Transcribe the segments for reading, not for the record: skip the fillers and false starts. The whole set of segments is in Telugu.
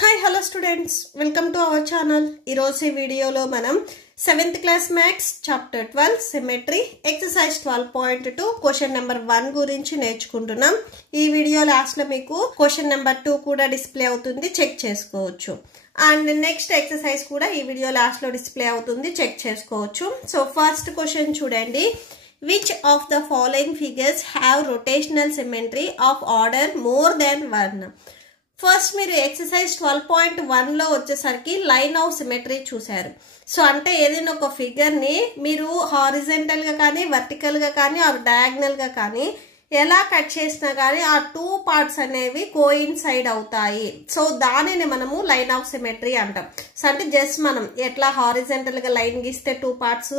Hi hello students, welcome to our channel. ఈరోజు ఈ వీడియోలో మనం 7th class maths chapter 12 symmetry exercise 12.2 question number 1 గురించి నేర్చుకుంటున్నాం. ఈ వీడియో లాస్ట్లో మీకు క్వశ్చన్ నెంబర్ 2 కూడా డిస్ప్లే అవుతుంది, చెక్ చేసుకోవచ్చు. అండ్ నెక్స్ట్ ఎక్సర్సైజ్ కూడా ఈ వీడియో లాస్ట్లో డిస్ప్లే అవుతుంది, చెక్ చేసుకోవచ్చు. సో ఫస్ట్ క్వశ్చన్ చూడండి. Which of the following figures have rotational symmetry of order more than 1? First మీరు ఎక్సర్సైజ్ 12.1లో వచ్చేసరికి లైన్ ఆఫ్ సిమెట్రీ చూసారు. సో అంటే ఏదైనా ఒక ఫిగర్ని మీరు హారిజెంటల్గా కానీ వర్టికల్గా కానీ ఆర్ డయాగ్నల్గా కానీ ఎలా కట్ చేసినా కానీ ఆ 2 పార్ట్స్ అనేవి కోయిన్సైడ్ అవుతాయి. సో దానిని మనము లైన్ ఆఫ్ సిమెట్రీ అంటాం. సో అంటే జస్ట్ మనం ఎట్లా హారిజెంటల్గా లైన్ గీస్తే 2 పార్ట్స్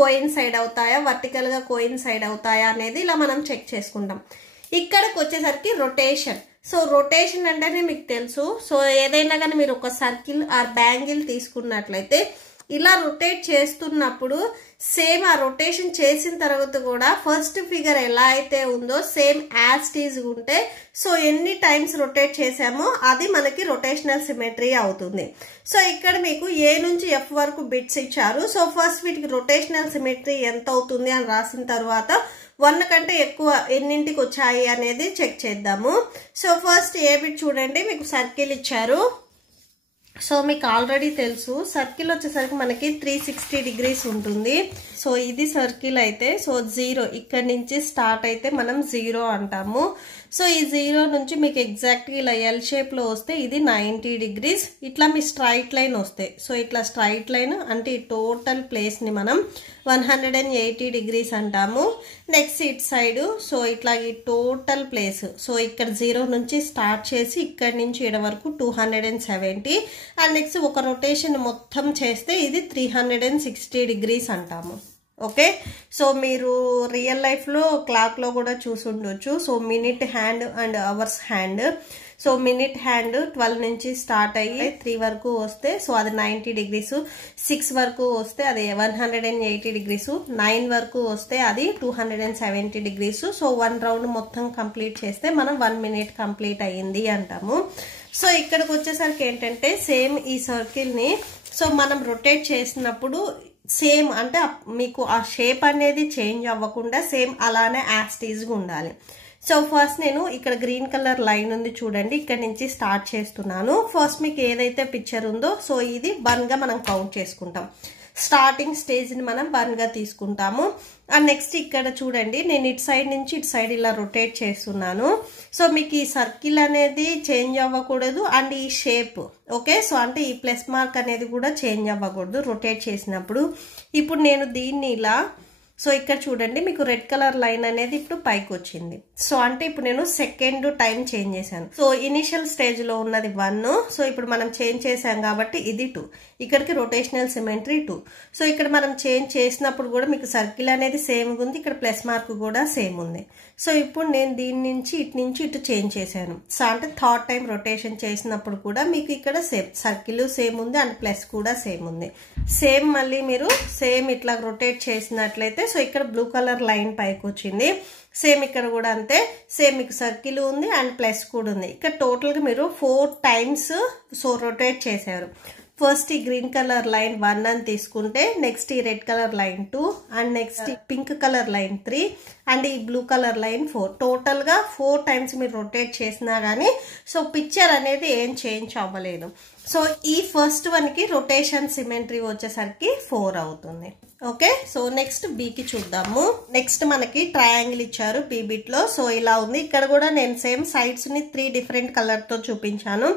కోయిన్సైడ్ అవుతాయా, వర్టికల్గా కోయిన్సైడ్ అవుతాయా అనేది ఇలా మనం చెక్ చేసుకుంటాం. ఇక్కడికి వచ్చేసరికి రొటేషన్. సో రొటేషన్ అంటేనే మీకు తెలుసు. సో ఏదైనా కానీ మీరు ఒక సర్కిల్ ఆర్ బ్యాంగిల్ తీసుకున్నట్లయితే ఇలా రొటేట్ చేస్తున్నప్పుడు సేమ్ ఆ రొటేషన్ చేసిన తర్వాత కూడా ఫస్ట్ ఫిగర్ ఎలా అయితే ఉందో సేమ్ యాజ్ టీజ్ ఉంటే సో ఎన్ని టైమ్స్ రొటేట్ చేసామో అది మనకి రొటేషనల్ సిమెట్రీ అవుతుంది. సో ఇక్కడ మీకు ఏ నుంచి ఎఫ్ వరకు బిట్స్ ఇచ్చారు. సో ఫస్ట్ వీటికి రొటేషనల్ సిమెట్రీ ఎంత అవుతుంది అని రాసిన తర్వాత 1 కంటే ఎక్కువ ఎన్నింటికి వచ్చాయి అనేది చెక్ చేద్దాము. సో ఫస్ట్ ఏ బిట్ చూడండి, మీకు సర్కిల్ ఇచ్చారు. సో మీకు ఆల్రెడీ తెలుసు సర్కిల్ వచ్చేసరికి మనకి 360 degrees ఉంటుంది. సో ఇది సర్కిల్ అయితే సో 0 ఇక్కడ నుంచి స్టార్ట్ అయితే మనం 0 అంటాము. సో ఈ 0 నుంచి మీకు ఎగ్జాక్ట్గా ఇలా ఎల్ షేప్లో వస్తే ఇది 90 degrees. ఇట్లా మీ స్ట్రైట్ లైన్ వస్తాయి. సో ఇట్లా స్ట్రైట్ లైన్ అంటే ఈ టోటల్ ప్లేస్ని మనం 180 degrees అంటాము. నెక్స్ట్ ఇట్ సైడ్ సో ఇట్లా ఈ టోటల్ ప్లేస్ సో ఇక్కడ 0 నుంచి స్టార్ట్ చేసి ఇక్కడ నుంచి ఇక్కడ వరకు 270 అండ్ నెక్స్ట్ ఒక రొటేషన్ మొత్తం చేస్తే ఇది 360 degrees అంటాము. ఓకే, సో మీరు రియల్ లైఫ్లో క్లాక్లో కూడా చూసి ఉండొచ్చు. So minute hand and hours hand. So minute hand 12 నుంచి స్టార్ట్ అయ్యి 3 వరకు వస్తే సో అది 90 degrees, 6 వరకు వస్తే అది 180 degrees, 9 వరకు వస్తే అది 270 degrees. సో 1 రౌండ్ మొత్తం కంప్లీట్ చేస్తే మనం 1 minute కంప్లీట్ అయ్యింది అంటాము. సో ఇక్కడికి వచ్చేసరికి ఏంటంటే సేమ్ ఈ సర్కిల్ని సో మనం రొటేట్ చేసినప్పుడు సేమ్ అంటే మీకు ఆ షేప్ అనేది చేంజ్ అవ్వకుండా సేమ్ అలానే యాస్టీజ్గా ఉండాలి. సో ఫస్ట్ నేను ఇక్కడ గ్రీన్ కలర్ లైన్ ఉంది చూడండి, ఇక్కడ నుంచి స్టార్ట్ చేస్తున్నాను. ఫస్ట్ మీకు ఏదైతే పిక్చర్ ఉందో సో ఇది 1గా మనం కౌంట్ చేసుకుంటాం. స్టార్టింగ్ స్టేజ్ని మనం 1గా తీసుకుంటాము. అండ్ నెక్స్ట్ ఇక్కడ చూడండి నేను ఇటు సైడ్ నుంచి ఇటు సైడ్ ఇలా రొటేట్ చేస్తున్నాను. సో మీకు ఈ సర్కిల్ అనేది చేంజ్ అవ్వకూడదు అండ్ ఈ షేప్ ఓకే. సో అంటే ఈ ప్లస్ మార్క్ అనేది కూడా చేంజ్ అవ్వకూడదు రొటేట్ చేసినప్పుడు. ఇప్పుడు నేను దీన్ని ఇలా సో ఇక్కడ చూడండి మీకు రెడ్ కలర్ లైన్ అనేది ఇప్పుడు పైకి వచ్చింది. సో అంటే ఇప్పుడు నేను సెకండ్ టైం చేంజ్ చేశాను. సో ఇనిషియల్ స్టేజ్లో ఉన్నది 1. సో ఇప్పుడు మనం చేంజ్ చేసాం కాబట్టి ఇది 2. ఇక్కడికి రొటేషనల్ సిమెట్రీ 2. సో ఇక్కడ మనం చేంజ్ చేసినప్పుడు కూడా మీకు సర్కిల్ అనేది సేమ్ ఉంది, ఇక్కడ ప్లస్ మార్క్ కూడా సేమ్ ఉంది. సో ఇప్పుడు నేను దీని నుంచి ఇటు చేంజ్ చేశాను. సో అంటే థర్డ్ టైం రొటేషన్ చేసినప్పుడు కూడా మీకు ఇక్కడ సేమ్ సర్కిల్ సేమ్ ఉంది అండ్ ప్లస్ కూడా సేమ్ ఉంది. సేమ్ మళ్ళీ మీరు సేమ్ ఇట్లా రొటేట్ చేసినట్లయితే సో ఇక్కడ బ్లూ కలర్ లైన్ పైకి వచ్చింది. సేమ్ ఇక్కడ కూడా అంతే, సేమ్ మీకు సర్కిల్ ఉంది అండ్ ప్లస్ కూడా ఉంది. ఇక్కడ టోటల్గా మీరు 4 times సో రొటేట్ చేశారు. ఫస్ట్ ఈ గ్రీన్ కలర్ లైన్ 1 అని తీసుకుంటే నెక్స్ట్ ఈ red colour line 2 and next pink colour line 3 and ఈ బ్లూ కలర్ లైన్ 4. టోటల్గా 4 times మీరు రొటేట్ చేసినా కానీ సో పిక్చర్ అనేది ఏం చేంజ్ అవ్వలేదు. సో ఈ ఫస్ట్ వన్కి రొటేషన్ సిమెట్రీ వచ్చేసరికి 4 అవుతుంది. ఓకే, సో నెక్స్ట్ బీకి చూద్దాము. నెక్స్ట్ మనకి ట్రయాంగిల్ ఇచ్చారు బీ బిట్లో. సో ఇలా ఉంది. ఇక్కడ కూడా నేను సేమ్ సైడ్స్ని 3 different కలర్తో చూపించాను.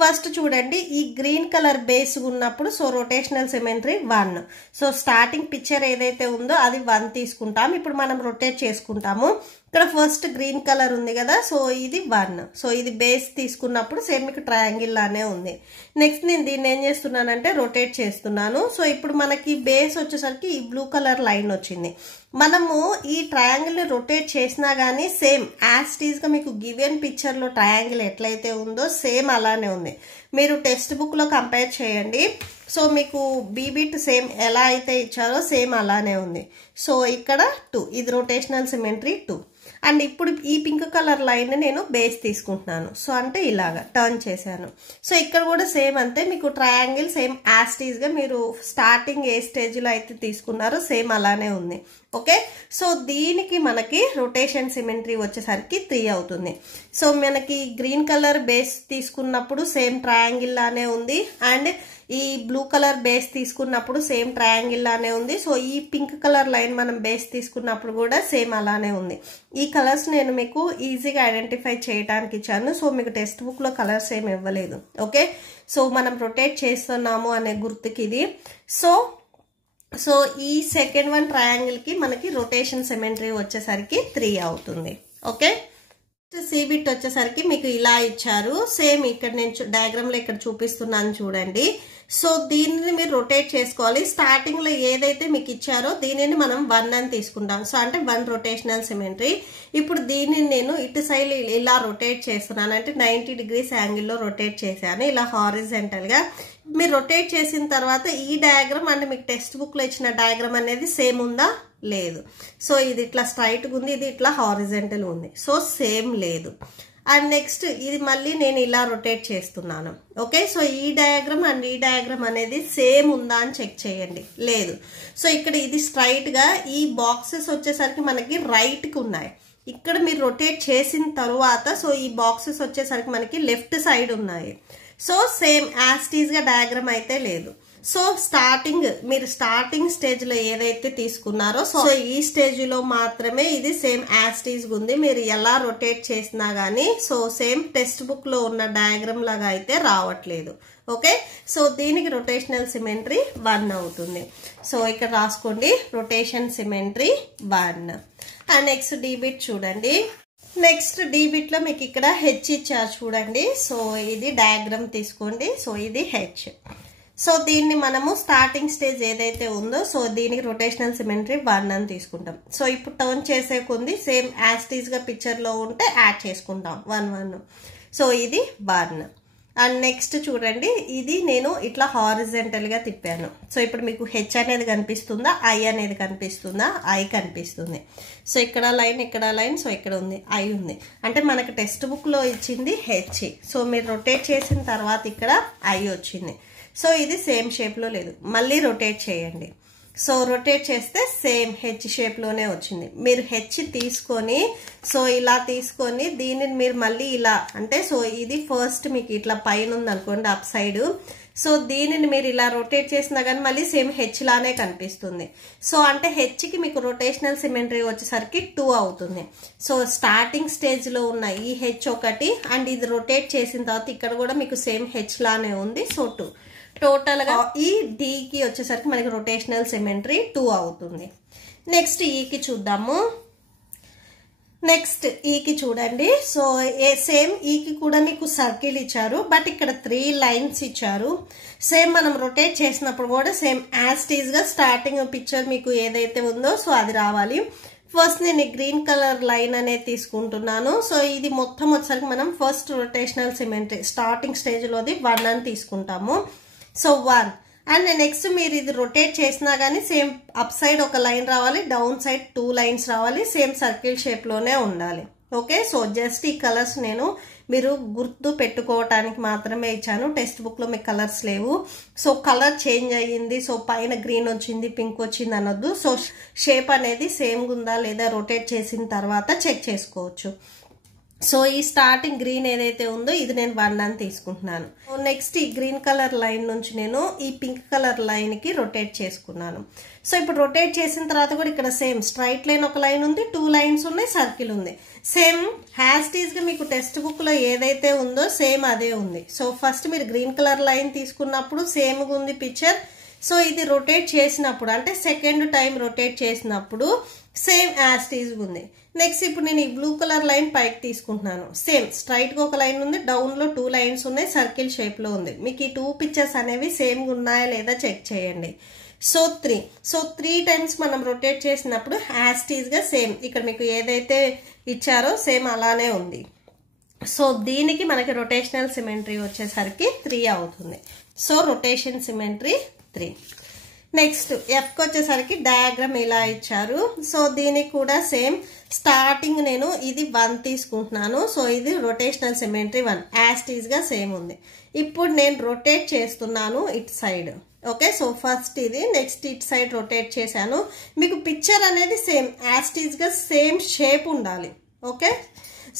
ఫస్ట్ చూడండి ఈ గ్రీన్ కలర్ బేస్ ఉన్నప్పుడు so rotational symmetry 1. So starting picture ఏదైతే ఉందో అది 1 తీసుకుంటాం. ఇప్పుడు మనం రొటేట్ చేసుకుంటాము. ఇక్కడ ఫస్ట్ గ్రీన్ కలర్ ఉంది కదా సో ఇది 1. సో ఇది బేస్ తీసుకున్నప్పుడు సేమ్ మీకు ట్రయాంగిల్ లానే ఉంది. నెక్స్ట్ నేను దీన్ని ఏం చేస్తున్నానంటే రొటేట్ చేస్తున్నాను. సో ఇప్పుడు మనకి బేస్ వచ్చేసరికి ఈ బ్లూ కలర్ లైన్ వచ్చింది. మనము ఈ ట్రయాంగిల్ని రొటేట్ చేసినా కానీ సేమ్ యాజ్ టీజ్గా మీకు గివెన్ పిక్చర్లో ట్రయాంగిల్ ఎట్లయితే ఉందో సేమ్ అలానే ఉంది. మీరు టెక్స్ట్ బుక్లో కంపేర్ చేయండి. సో మీకు బీబిట్ సేమ్ ఎలా అయితే ఇచ్చారో సేమ్ అలానే ఉంది. సో ఇక్కడ 2 ఇది రొటేషనల్ సిమెట్రీ 2. అండ్ ఇప్పుడు ఈ పింక్ కలర్ లైన్ నేను బేస్ తీసుకుంటున్నాను. సో అంటే ఇలాగా టర్న్ చేశాను. సో ఇక్కడ కూడా సేమ్ అంతే, మీకు ట్రయాంగిల్ సేమ్ యాస్టీస్గా మీరు స్టార్టింగ్ ఏ స్టేజ్లో అయితే తీసుకున్నారో సేమ్ అలానే ఉంది. ఓకే, సో దీనికి మనకి రొటేషన్ సిమెట్రీ వచ్చేసరికి 3 అవుతుంది. సో మనకి గ్రీన్ కలర్ బేస్ తీసుకున్నప్పుడు సేమ్ ట్రయాంగిల్ లానే ఉంది, అండ్ ఈ బ్లూ కలర్ బేస్ తీసుకున్నప్పుడు సేమ్ ట్రయాంగిల్ లానే ఉంది. సో ఈ పింక్ కలర్ లైన్ మనం బేస్ తీసుకున్నప్పుడు కూడా సేమ్ అలానే ఉంది. ఈ కలర్స్ నేను మీకు ఈజీగా ఐడెంటిఫై చేయడానికి ఇచ్చాను. సో మీకు టెక్స్ట్ బుక్లో కలర్స్ ఏమి ఇవ్వలేదు. ఓకే, సో మనం రొటేట్ చేస్తున్నాము అనే గుర్తుకి ఇది. సో ఈ సెకండ్ వన్ ట్రయాంగిల్కి మనకి రొటేషన్ సిమెట్రీ వచ్చేసరికి 3 అవుతుంది. ఓకే, సి బిట్ వచ్చేసరికి మీకు ఇలా ఇచ్చారు. సేమ్ ఇక్కడ నేను డయాగ్రామ్లో ఇక్కడ చూపిస్తున్నాను చూడండి. సో దీనిని మీరు రొటేట్ చేసుకోవాలి. స్టార్టింగ్లో ఏదైతే మీకు ఇచ్చారో దీనిని మనం 1 అని తీసుకుంటాం. సో అంటే 1 రొటేషనల్ సిమెట్రీ. ఇప్పుడు దీనిని నేను ఇటు సైడ్ ఇలా రొటేట్ చేస్తున్నాను, అంటే 90 degrees యాంగిల్లో రొటేట్ చేశాను ఇలా హారిజెంటల్గా. మీరు రొటేట్ చేసిన తర్వాత ఈ డయాగ్రామ్ అంటే మీకు టెక్స్ట్ బుక్లో ఇచ్చిన డయాగ్రామ్ అనేది సేమ్ ఉందా లేదు. సో ఇది ఇట్లా స్ట్రైట్గా ఉంది, ఇది ఇట్లా హారిజెంటల్ ఉంది. సో సేమ్ లేదు. అండ్ నెక్స్ట్ ఇది మళ్ళీ నేను ఇలా రొటేట్ చేస్తున్నాను. ఓకే, సో ఈ డయాగ్రామ్ అండ్ ఈ డయాగ్రామ్ అనేది సేమ్ ఉందా అని చెక్ చేయండి. లేదు. సో ఇక్కడ ఇది స్ట్రైట్గా, ఈ బాక్సెస్ వచ్చేసరికి మనకి రైట్కి ఉన్నాయి. ఇక్కడ మీరు రొటేట్ చేసిన తర్వాత సో ఈ బాక్సెస్ వచ్చేసరికి మనకి లెఫ్ట్ సైడ్ ఉన్నాయి. సో సేమ్ యాస్టీస్గా డయాగ్రామ్ అయితే లేదు. సో మీరు స్టార్టింగ్ స్టేజ్లో ఏదైతే తీసుకున్నారో సో ఈ స్టేజ్లో మాత్రమే ఇది సేమ్ యాస్టీస్ ఉంది. మీరు ఎలా రొటేట్ చేసినా కానీ సో సేమ్ టెక్స్ట్ బుక్లో ఉన్న డయాగ్రామ్ లాగా అయితే రావట్లేదు. ఓకే, సో దీనికి రొటేషనల్ సిమెట్రీ 1 అవుతుంది. సో ఇక్కడ రాసుకోండి rotation symmetry 1. And next D bit చూడండి. నెక్స్ట్ డి బిట్ లో మీకు ఇక్కడ హెచ్ ఇచ్చారు చూడండి. సో ఇది డయాగ్రామ్ తీసుకోండి. సో ఇది హెచ్. సో దీన్ని మనము స్టార్టింగ్ స్టేజ్ ఏదైతే ఉందో సో దీనికి రొటేషనల్ సిమెట్రీ 1 అని తీసుకుంటాం. సో ఇప్పుడు టర్న్ చేసే కొంది సేమ్ యాస్టీస్ గా పిక్చర్ లో ఉంటే యాడ్ చేసుకుంటాం 1 1. సో ఇది 1. అండ్ నెక్స్ట్ చూడండి, ఇది నేను ఇట్లా హారిజెంటల్ గా తిప్పాను. సో ఇప్పుడు మీకు హెచ్ అనేది కనిపిస్తుందా, ఐ అనేది కనిపిస్తుందా? ఐ కనిపిస్తుంది. సో ఇక్కడ లైన్ సో ఇక్కడ ఉంది, ఐ ఉంది. అంటే మనకు టెక్స్ట్ బుక్ లో ఇచ్చింది హెచ్. సో మీరు రొటేట్ చేసిన తర్వాత ఇక్కడ ఐ వచ్చింది. సో ఇది సేమ్ షేప్ లో లేదు. మళ్ళీ రొటేట్ చేయండి. సో రొటేట్ చేస్తే సేమ్ హెచ్ షేప్ లోనే వచ్చింది. మీరు హెచ్ తీసుకొని సో ఇలా తీసుకొని దీనిని మీరు మళ్ళీ ఇలా అంటే సో ఇది ఫస్ట్ మీకు ఇట్లా పైన ఉంది అనుకోండి అప్ సైడ్. సో దీనిని మీరు ఇలా రొటేట్ చేసినా కానీ మళ్ళీ సేమ్ హెచ్ లానే కనిపిస్తుంది. సో అంటే హెచ్ కి మీకు రొటేషనల్ సిమెట్రీ వచ్చేసరికి 2 అవుతుంది. సో స్టార్టింగ్ స్టేజ్ లో ఉన్న ఈ హెచ్ ఒకటి అండ్ ఇది రొటేట్ చేసిన తర్వాత ఇక్కడ కూడా మీకు సేమ్ హెచ్ లానే ఉంది. సో 2 టోటల్ గా ఈ డి కి వచ్చేసరికి మనకి రొటేషనల్ సిమెట్రీ 2 అవుతుంది. నెక్స్ట్ ఈకి చూద్దాము. నెక్స్ట్ ఈకి చూడండి. సో సేమ్ ఈకి కూడా మీకు సర్కిల్ ఇచ్చారు, బట్ ఇక్కడ 3 లైన్స్ ఇచ్చారు. సేమ్ మనం రొటేట్ చేసినప్పుడు కూడా సేమ్ యాస్టీస్ గా స్టార్టింగ్ పిక్చర్ మీకు ఏదైతే ఉందో సో అది రావాలి. ఫస్ట్ నేను గ్రీన్ కలర్ లైన్ అనేది తీసుకుంటున్నాను. సో ఇది మొత్తం వచ్చేసరికి మనం first rotational symmetry starting stage లోది 1 అని తీసుకుంటాము. సో 1. అండ్ నెక్స్ట్ మీరు ఇది రొటేట్ చేసినా కానీ సేమ్ అప్ సైడ్ ఒక లైన్ రావాలి, డౌన్ సైడ్ 2 లైన్స్ రావాలి, సేమ్ సర్కిల్ షేప్ లోనే ఉండాలి. ఓకే, సో జస్ట్ ఈ కలర్స్ నేను మీరు గుర్తు పెట్టుకోవటానికి మాత్రమే ఇచ్చాను. టెక్స్ట్ బుక్ లో మీకు కలర్స్ లేవు. సో కలర్ చేంజ్ అయ్యింది, సో పైన గ్రీన్ వచ్చింది పింక్ వచ్చింది అనొద్దు. సో షేప్ అనేది సేమ్ ఉందా లేదా రొటేట్ చేసిన తర్వాత చెక్ చేసుకోవచ్చు. సో ఈ స్టార్టింగ్ గ్రీన్ ఏదైతే ఉందో ఇది నేను 1 అని తీసుకుంటున్నాను. నెక్స్ట్ ఈ గ్రీన్ కలర్ లైన్ నుంచి నేను ఈ పింక్ కలర్ లైన్ కి రొటేట్ చేసుకున్నాను. సో ఇప్పుడు రొటేట్ చేసిన తర్వాత కూడా ఇక్కడ సేమ్ స్ట్రైట్ లైన్ ఒక లైన్ ఉంది, 2 లైన్స్ ఉన్నాయి, సర్కిల్ ఉంది. సేమ్ హ్యాస్టీస్ గా మీకు టెక్స్ట్ బుక్ లో ఏదైతే ఉందో సేమ్ అదే ఉంది. సో ఫస్ట్ మీరు గ్రీన్ కలర్ లైన్ తీసుకున్నప్పుడు సేమ్ గా ఉంది పిక్చర్. సో ఇది రొటేట్ చేసినప్పుడు అంటే సెకండ్ టైం రొటేట్ చేసినప్పుడు సేమ్ యాస్టీస్ ఉంది. నెక్స్ట్ ఇప్పుడు నేను ఈ బ్లూ కలర్ లైన్ పైకి తీసుకుంటున్నాను. సేమ్ స్ట్రైట్ గా ఒక లైన్ ఉంది, డౌన్ లో 2 లైన్స్ ఉన్నాయి, సర్కిల్ షేప్ లో ఉంది. మీకు ఈ 2 పిక్చర్స్ అనేవి సేమ్ గా ఉన్నాయా లేదా చెక్ చేయండి. సో 3. సో 3 టైమ్స్ మనం రొటేట్ చేసినప్పుడు యాస్టీస్ గా సేమ్ ఇక్కడ మీకు ఏదైతే ఇచ్చారో సేమ్ అలానే ఉంది. సో దీనికి మనకి రొటేషనల్ సిమెట్రీ వచ్చేసరికి 3 అవుతుంది. So rotation symmetry 3. నెక్స్ట్ ఎఫ్కి వచ్చేసరికి డయాగ్రామ్ ఇలా ఇచ్చారు. సో దీనికి కూడా సేమ్ స్టార్టింగ్ నేను ఇది 1 తీసుకుంటున్నాను. సో ఇది రొటేషనల్ సిమెట్రీ 1 యాస్టీస్గా సేమ్ ఉంది. ఇప్పుడు నేను రొటేట్ చేస్తున్నాను ఇటు సైడ్. ఓకే, సో ఫస్ట్ ఇది, నెక్స్ట్ ఇటు సైడ్ రొటేట్ చేశాను. మీకు పిక్చర్ అనేది సేమ్ యాస్టీస్గా సేమ్ షేప్ ఉండాలి. ఓకే,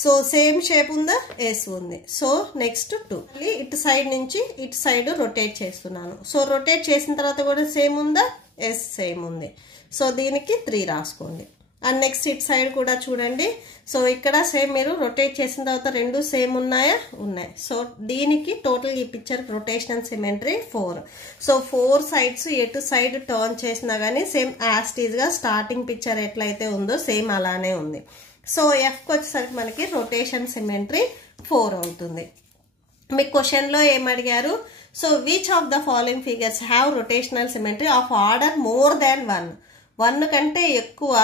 సో సేమ్ షేప్ ఉందా? ఎస్ ఉంది. సో నెక్స్ట్ 2 ఇటు సైడ్ నుంచి ఇటు సైడ్ రొటేట్ చేస్తున్నాను. సో రొటేట్ చేసిన తర్వాత కూడా సేమ్ ఉందా? ఎస్ సేమ్ ఉంది. సో దీనికి 3 రాసుకోండి. అండ్ నెక్స్ట్ ఇటు సైడ్ కూడా చూడండి. సో ఇక్కడ సేమ్ మీరు రొటేట్ చేసిన తర్వాత 2 సేమ్ ఉన్నాయా? ఉన్నాయి. సో దీనికి టోటల్ ఈ picture rotational symmetry 4. So 4 sides ఎటు సైడ్ టర్న్ చేసినా కానీ సేమ్ యాస్టీస్గా స్టార్టింగ్ పిక్చర్ ఎట్లయితే ఉందో సేమ్ అలానే ఉంది. సో ఎఫ్కి వచ్చేసరికి మనకి రొటేషన్ సిమెట్రీ 4 అవుతుంది. మీ క్వశ్చన్లో ఏమడిగారు? So which of the following figures have rotational symmetry of order more than 1 కంటే ఎక్కువ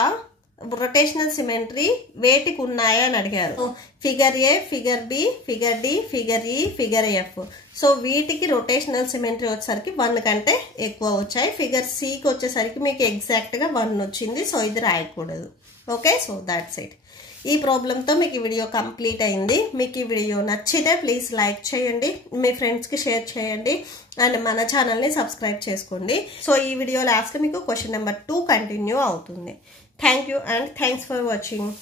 రొటేషనల్ సిమెట్రీ వేటికి ఉన్నాయా అని అడిగారు. Figure A, figure B, figure D, figure E, figure F. So వీటికి రొటేషనల్ సిమెట్రీ వచ్చేసరికి 1 కంటే ఎక్కువ వచ్చాయి. ఫిగర్ సికి వచ్చేసరికి మీకు ఎగ్జాక్ట్గా 1 వచ్చింది. సో ఇది రాయకూడదు. Okay, so that's it. ఈ ప్రాబ్లంతో మీకు ఈ వీడియో కంప్లీట్ అయింది. మీకు ఈ వీడియో నచ్చితే ప్లీజ్ లైక్ చేయండి, మీ ఫ్రెండ్స్కి షేర్ చేయండి, అండ్ మన ఛానల్ని సబ్స్క్రైబ్ చేసుకోండి. సో ఈ వీడియో లాస్ట్లో మీకు క్వశ్చన్ నెంబర్ 2 కంటిన్యూ అవుతుంది. Thank you and thanks for watching.